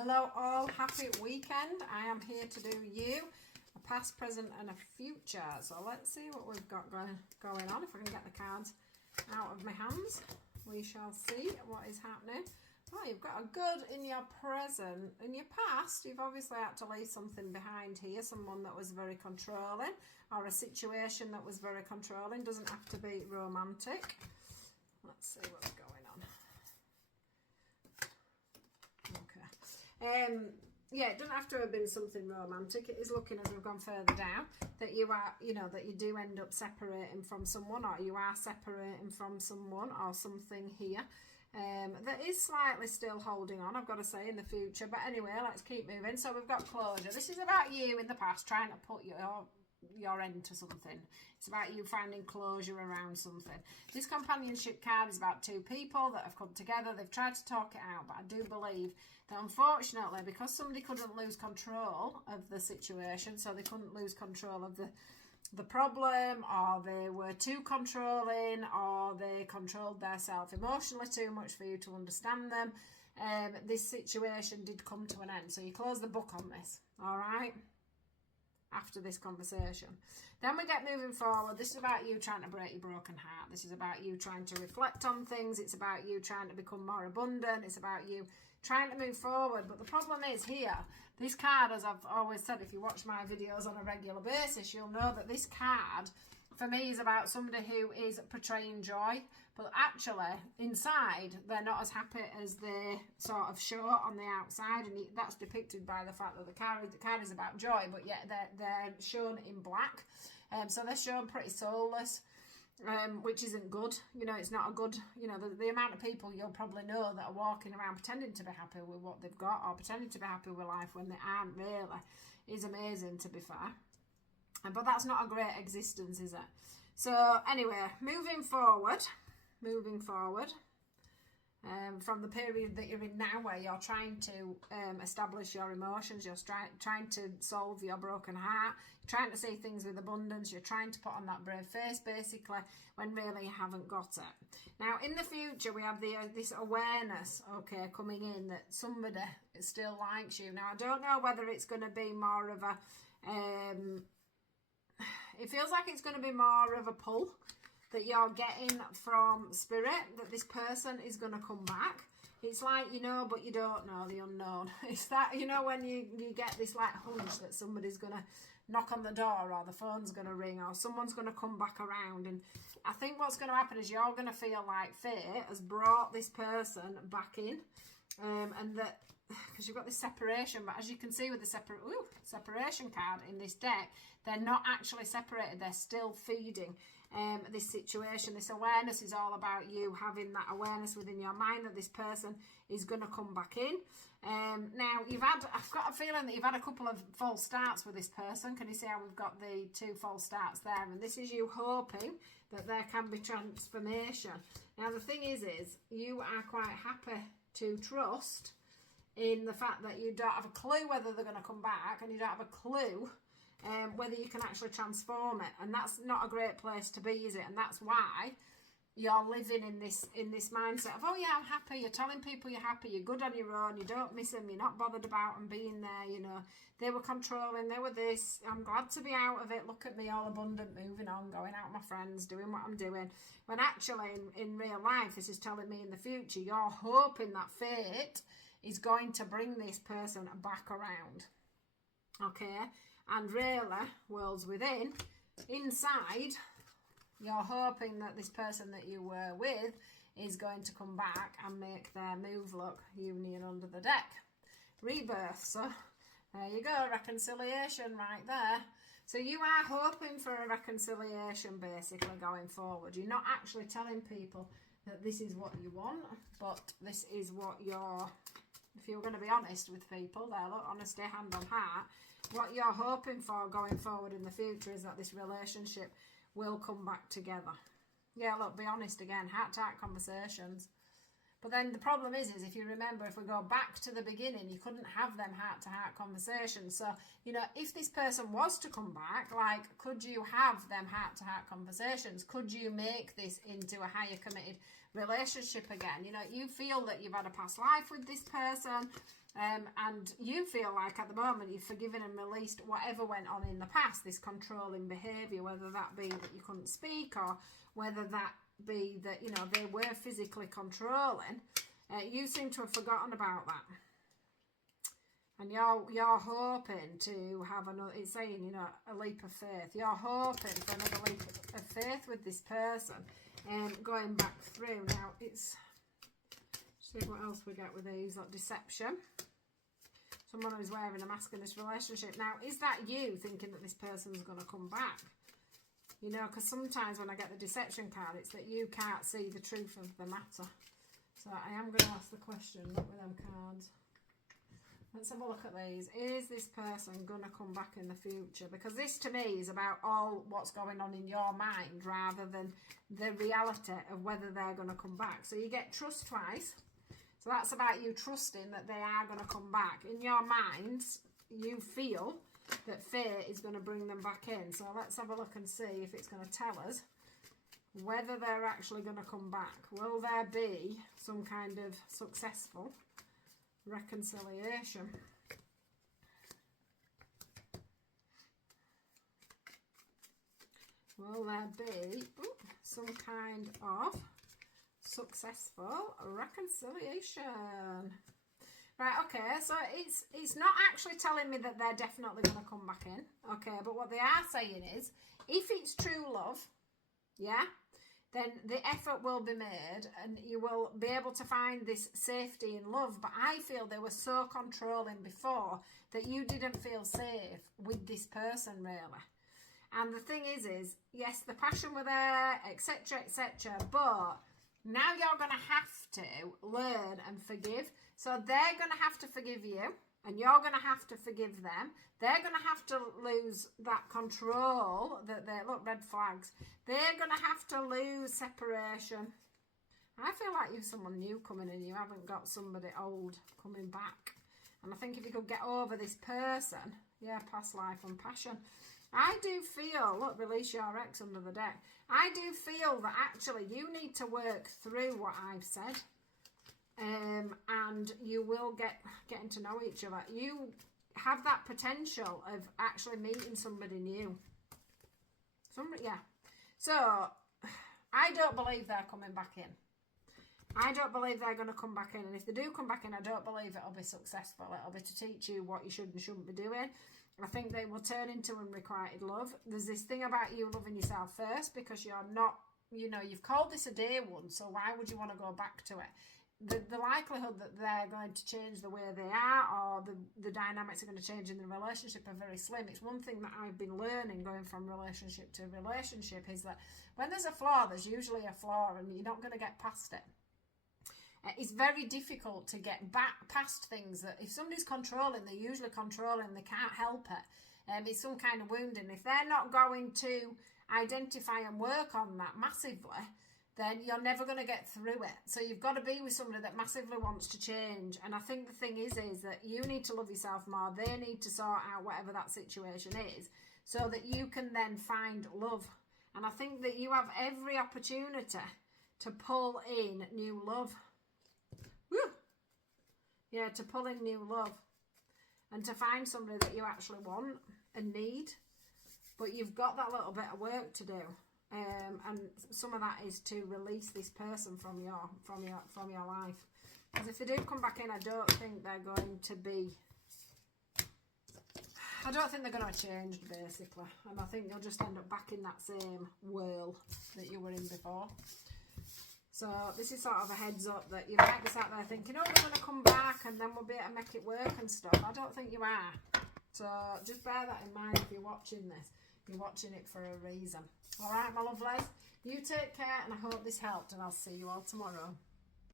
Hello all, happy weekend. I am here to do you, a past, present and a future. So let's see what we've got going on. If I can get the cards out of my hands, we shall see what is happening. Oh, you've got a good in your present. In your past, you've obviously had to leave something behind here, someone that was very controlling, or a situation that was very controlling. Doesn't have to be romantic. Let's see what's going on. Okay. Yeah, it doesn't have to have been something romantic. It is looking, as we've gone further down, that you are, that you do end up separating from someone, or you are separating from someone or something here. That is slightly still holding on, I've got to say, in the future. But anyway, let's keep moving. So we've got closure. This is about you in the past trying to put your end to something. It's about you finding closure around something. This companionship card is about two people that have come together. They've tried to talk it out, but I do believe that unfortunately, because somebody couldn't lose control of the situation, so they couldn't lose control of the problem, or they were too controlling, or they controlled themselves emotionally too much for you to understand them, this situation did come to an end. So you close the book on this, all right, after this conversation. Then we get moving forward. This is about you trying to break your broken heart. This is about you trying to reflect on things. It's about you trying to become more abundant. It's about you trying to move forward. But the problem is here, this card, as I've always said, if you watch my videos on a regular basis, you'll know that this card for me is about somebody who is portraying joy, but actually inside they're not as happy as they sort of show on the outside, and that's depicted by the fact that the card is about joy, but yet they're shown in black. So they're shown pretty soulless, which isn't good. It's not a good, the amount of people you'll probably know that are walking around pretending to be happy with what they've got, or pretending to be happy with life when they aren't really, is amazing, to be fair. But that's not a great existence, is it? So anyway, moving forward, from the period that you're in now, where you're trying to establish your emotions, you're trying to solve your broken heart, you're trying to see things with abundance, you're trying to put on that brave face, basically, when really you haven't got it. Now, in the future, we have this awareness, okay, coming in that somebody still likes you. Now, I don't know whether it's going to be more of a... it feels like it's going to be more of a pull that you're getting from spirit, that this person is going to come back. It's like, but you don't know, the unknown. It's that, when you get this like hunch that somebody's going to knock on the door, or the phone's going to ring, or someone's going to come back around. And I think what's going to happen is you're going to feel like fate has brought this person back in, and that, because you've got this separation, but as you can see with the separation card in this deck, they're not actually separated, they're still feeding this situation. This awareness is all about you having that awareness within your mind that this person is going to come back in. Now, I've got a feeling that you've had a couple of false starts with this person. Can you see how we've got the two false starts there? And this is you hoping that there can be transformation. Now, the thing is you are quite happy to trust in the fact that you don't have a clue whether they're going to come back, and you don't have a clue whether you can actually transform it. And that's not a great place to be, is it? And that's why you're living in this mindset of, oh yeah, I'm happy. You're telling people you're happy, you're good on your own, you don't miss them, you're not bothered about them being there. They were controlling, they were this, I'm glad to be out of it, look at me, all abundant, moving on, going out with my friends, doing what I'm doing. When actually in real life, this is telling me in the future, you're hoping that fate is going to bring this person back around, okay? And really, worlds within, inside, you're hoping that this person that you were with is going to come back and make their move. Look, union under the deck, rebirth. So there you go, reconciliation right there. So you are hoping for a reconciliation, basically, going forward. You're not actually telling people that this is what you want, but this is what you're... If you're going to be honest with people, there, look, honesty, hand on heart, what you're hoping for going forward in the future is that this relationship will come back together. Yeah, look, be honest again, heart-to-heart conversations. But then the problem is if you remember, if we go back to the beginning, you couldn't have them heart-to-heart conversations. So, if this person was to come back, like, could you have them heart-to-heart conversations? Could you make this into a higher committed relationship again? You feel that you've had a past life with this person. And you feel like at the moment you've forgiven and released whatever went on in the past, this controlling behaviour, whether that be that you couldn't speak or whether that be that, you know, they were physically controlling. You seem to have forgotten about that. And you're hoping to have another, it's saying, you know, a leap of faith. You're hoping for another leap of faith with this person. Going back through. Now, it's, see what else we get with these, like deception. Someone who's wearing a mask in this relationship. Now, is that you thinking that this person's going to come back? You know, because sometimes when I get the deception card, it's that you can't see the truth of the matter. So I am going to ask the question, not with them cards. Let's have a look at these. Is this person going to come back in the future? Because this to me is about all what's going on in your mind rather than the reality of whether they're going to come back. So you get trust twice. So that's about you trusting that they are going to come back. In your mind, you feel that fate is going to bring them back in. So let's have a look and see if it's going to tell us whether they're actually going to come back. Will there be some kind of successful reconciliation? Will there be some kind of successful reconciliation? Right, okay, so it's not actually telling me that they're definitely going to come back in, okay, but what they are saying is, if it's true love, yeah, then the effort will be made and you will be able to find this safety in love. But I feel they were so controlling before that you didn't feel safe with this person, really. And the thing is yes, the passion were there, etc., etc., but now you're going to have to learn and forgive. So they're going to have to forgive you and you're going to have to forgive them. They're going to have to lose that control that they, look, red flags. They're going to have to lose separation. I feel like you've someone new coming in. You haven't got somebody old coming back. And I think if you could get over this person, yeah, past life and passion. I do feel, look, release your ex under the deck. I do feel that actually you need to work through what I've said. And you will getting to know each other. You have that potential of actually meeting somebody new. Yeah. So, I don't believe they're coming back in. I don't believe they're going to come back in. And if they do come back in, I don't believe it'll be successful. It'll be to teach you what you should and shouldn't be doing. I think they will turn into unrequited love. There's this thing about you loving yourself first because you're not, you know, you've called this a day one, so why would you want to go back to it? The likelihood that they're going to change the way they are or the dynamics are going to change in the relationship are very slim. It's one thing that I've been learning going from relationship to relationship is that when there's a flaw, there's usually a flaw and you're not going to get past it. It's very difficult to get back past things that if somebody's controlling, they're usually controlling, they can't help it. It's some kind of wounding. If they're not going to identify and work on that massively, then you're never going to get through it. So you've got to be with somebody that massively wants to change. And I think the thing is that you need to love yourself more. They need to sort out whatever that situation is so that you can then find love. And I think that you have every opportunity to pull in new love. Woo! Yeah, to pull in new love. And to find somebody that you actually want and need. But you've got that little bit of work to do. And some of that is to release this person from your life. Because if they do come back in, I don't think they're going to be. I don't think they're going to change basically, and I think you'll just end up back in that same whirl that you were in before. So this is sort of a heads up that you might be sat there thinking, oh, they're going to come back and then we'll be able to make it work and stuff. I don't think you are. So just bear that in mind if you're watching this. You're watching it for a reason. All right, my lovelies. You take care and I hope this helped and I'll see you all tomorrow.